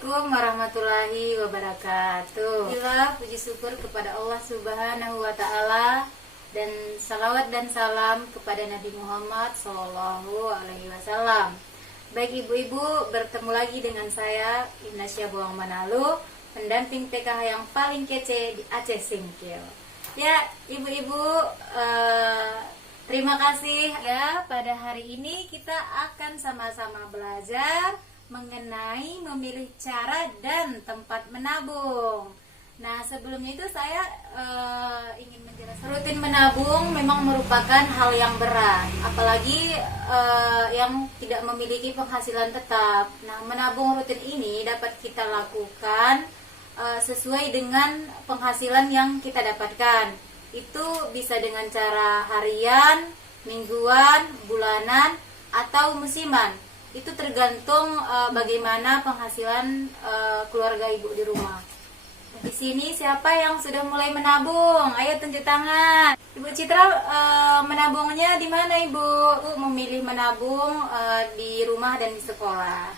Assalamualaikum warahmatullahi wabarakatuh. Alhamdulillah, puji syukur kepada Allah Subhanahu wa Ta'ala, dan salawat dan salam kepada Nabi Muhammad Sallallahu Alaihi Wasallam. Baik ibu-ibu, bertemu lagi dengan saya Inasya Buang Manalu, pendamping PKH yang paling kece di Aceh Singkil. Ya ibu-ibu, terima kasih ya. Pada hari ini kita akan sama-sama belajar mengenai memilih cara dan tempat menabung. Nah, sebelumnya itu saya ingin menjelaskan, rutin menabung memang merupakan hal yang berat, apalagi yang tidak memiliki penghasilan tetap. Nah, menabung rutin ini dapat kita lakukan sesuai dengan penghasilan yang kita dapatkan. Itu bisa dengan cara harian, mingguan, bulanan, atau musiman. Itu tergantung bagaimana penghasilan keluarga ibu di rumah. Di sini siapa yang sudah mulai menabung? Ayo tunjuk tangan. Ibu Citra menabungnya di mana ibu? Memilih menabung di rumah dan di sekolah.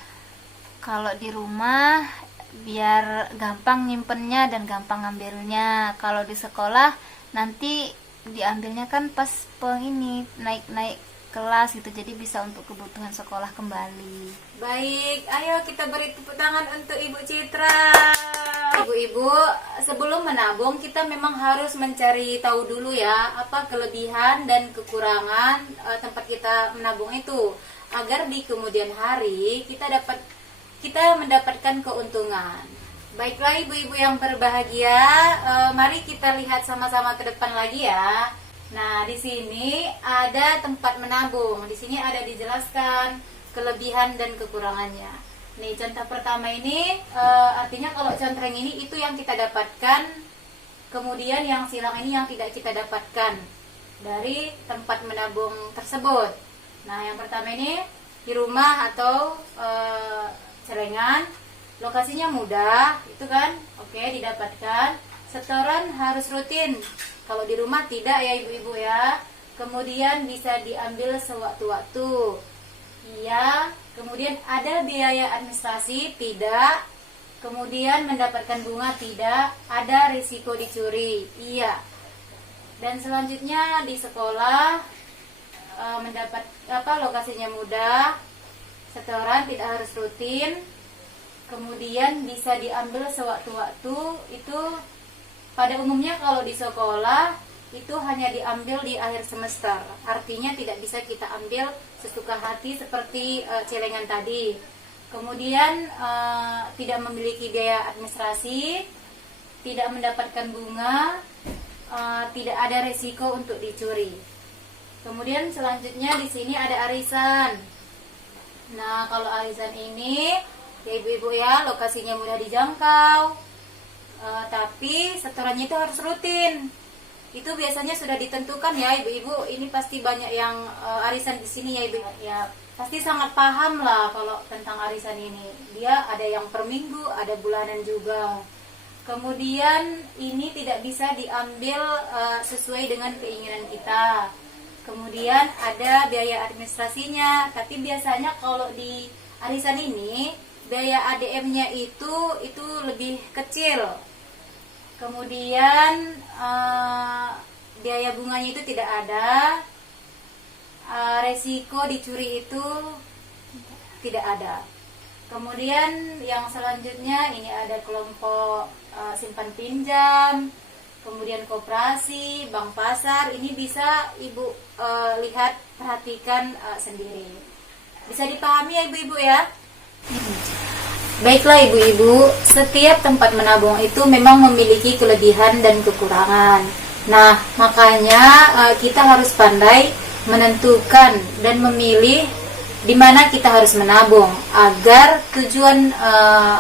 Kalau di rumah biar gampang nyimpennya dan gampang ngambilnya. Kalau di sekolah nanti diambilnya kan pas naik kelas gitu, jadi bisa untuk kebutuhan sekolah kembali. Baik, ayo kita beri tepuk tangan untuk Ibu Citra. Ibu-ibu, sebelum menabung kita memang harus mencari tahu dulu ya, apa kelebihan dan kekurangan tempat kita menabung itu, agar di kemudian hari kita mendapatkan keuntungan. Baiklah ibu-ibu yang berbahagia, mari kita lihat sama-sama ke depan lagi ya. Nah, di sini ada tempat menabung. Di sini ada dijelaskan kelebihan dan kekurangannya. Nih, contoh pertama ini artinya kalau contreng ini itu yang kita dapatkan, kemudian yang silang ini yang tidak kita dapatkan dari tempat menabung tersebut. Nah, yang pertama ini di rumah atau celengan, lokasinya mudah, itu kan? Oke, didapatkan. Setoran harus rutin. Kalau di rumah tidak ya ibu-ibu ya. Kemudian bisa diambil sewaktu-waktu. Iya. Kemudian ada biaya administrasi? Tidak. Kemudian mendapatkan bunga? Tidak. Ada risiko dicuri? Iya. Dan selanjutnya di sekolah lokasinya mudah. Setoran tidak harus rutin. Kemudian bisa diambil sewaktu-waktu. Itu pada umumnya kalau di sekolah itu hanya diambil di akhir semester. Artinya tidak bisa kita ambil sesuka hati seperti celengan tadi. Kemudian tidak memiliki biaya administrasi, tidak mendapatkan bunga, tidak ada resiko untuk dicuri. Kemudian selanjutnya di sini ada arisan. Nah, kalau arisan ini ya ibu-ibu ya, lokasinya mudah dijangkau. Tapi setorannya itu harus rutin. Itu biasanya sudah ditentukan ya ibu-ibu. Ini pasti banyak yang arisan di sini ya ibu. Ya pasti sangat paham lah kalau tentang arisan ini. Dia ada yang per minggu, ada bulanan juga. Kemudian ini tidak bisa diambil sesuai dengan keinginan kita. Kemudian ada biaya administrasinya. Tapi biasanya kalau di arisan ini biaya ADM-nya itu lebih kecil. Kemudian biaya bunganya itu tidak ada, resiko dicuri itu tidak ada. Kemudian yang selanjutnya ini ada kelompok simpan pinjam, kemudian koperasi, bank pasar. Ini bisa ibu lihat, perhatikan sendiri. Bisa dipahami ya ibu-ibu ya? Baiklah ibu-ibu, setiap tempat menabung itu memang memiliki kelebihan dan kekurangan. Nah, makanya kita harus pandai menentukan dan memilih di mana kita harus menabung agar tujuan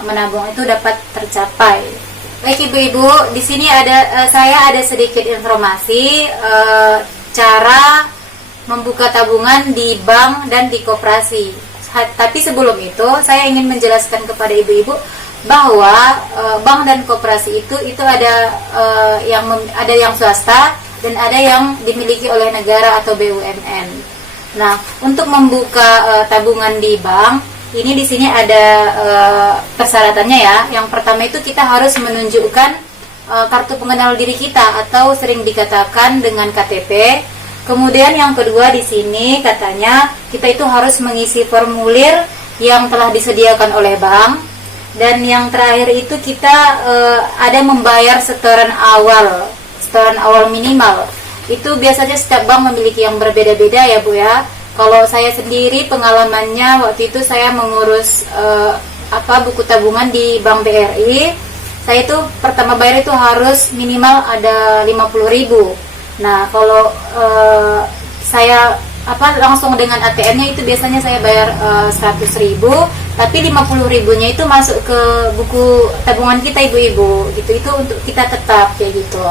menabung itu dapat tercapai. Baik ibu-ibu, di sini saya ada sedikit informasi cara membuka tabungan di bank dan di koperasi. Tapi sebelum itu saya ingin menjelaskan kepada ibu-ibu bahwa bank dan koperasi itu ada yang swasta dan ada yang dimiliki oleh negara atau BUMN. Nah, untuk membuka tabungan di bank ini di sini ada persyaratannya ya. Yang pertama itu kita harus menunjukkan kartu pengenal diri kita atau sering dikatakan dengan KTP. Kemudian yang kedua di sini katanya kita itu harus mengisi formulir yang telah disediakan oleh bank. Dan yang terakhir itu kita ada membayar setoran awal minimal. Itu biasanya setiap bank memiliki yang berbeda-beda ya Bu ya. Kalau saya sendiri pengalamannya waktu itu saya mengurus buku tabungan di Bank BRI. Saya itu pertama bayar itu harus minimal ada 50.000. Nah, kalau saya langsung dengan ATM-nya itu biasanya saya bayar 100.000, tapi 50.000-nya itu masuk ke buku tabungan kita ibu-ibu gitu. Itu untuk kita tetap kayak gitu.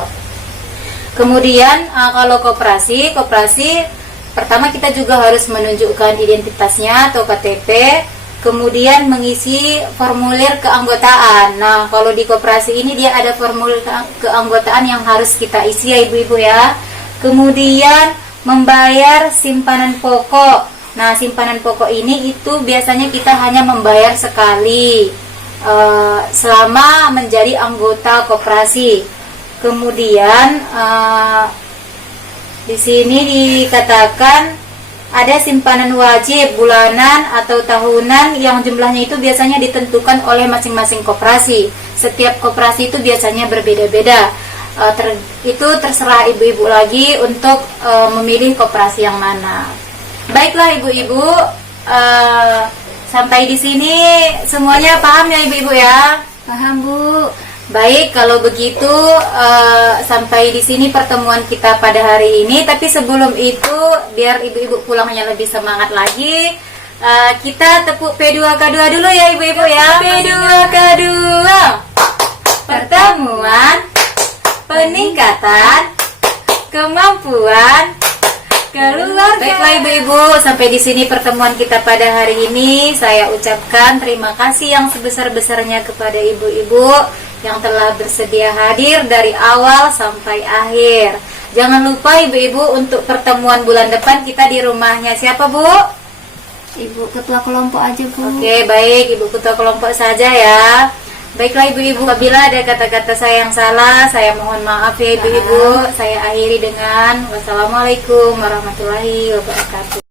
Kemudian kalau koperasi pertama kita juga harus menunjukkan identitasnya atau KTP, kemudian mengisi formulir keanggotaan. Nah, kalau di koperasi ini dia ada formulir keanggotaan yang harus kita isi ya ibu-ibu ya. Kemudian membayar simpanan pokok. Nah, simpanan pokok ini itu biasanya kita hanya membayar sekali selama menjadi anggota koperasi. Kemudian di sini dikatakan ada simpanan wajib bulanan atau tahunan yang jumlahnya itu biasanya ditentukan oleh masing-masing koperasi. Setiap koperasi itu biasanya berbeda-beda. Itu terserah ibu-ibu lagi untuk memilih koperasi yang mana. Baiklah ibu-ibu, sampai di sini semuanya paham ya ibu-ibu ya? Paham Bu. Baik, kalau begitu sampai di sini pertemuan kita pada hari ini. Tapi sebelum itu, biar ibu-ibu pulangnya lebih semangat lagi, kita tepuk P2K2 dulu ya ibu-ibu ya. P2K2, pertemuan, peningkatan, kemampuan, keluarga. Baiklah ibu-ibu, sampai di sini pertemuan kita pada hari ini. Saya ucapkan terima kasih yang sebesar-besarnya kepada ibu-ibu yang telah bersedia hadir dari awal sampai akhir. Jangan lupa ibu-ibu untuk pertemuan bulan depan kita di rumahnya siapa Bu? Ibu ketua kelompok aja Bu. Oke, baik, ibu ketua kelompok saja ya. Baiklah ibu-ibu, apabila ada kata-kata saya yang salah, saya mohon maaf ya ibu-ibu. Saya akhiri dengan wassalamualaikum warahmatullahi wabarakatuh.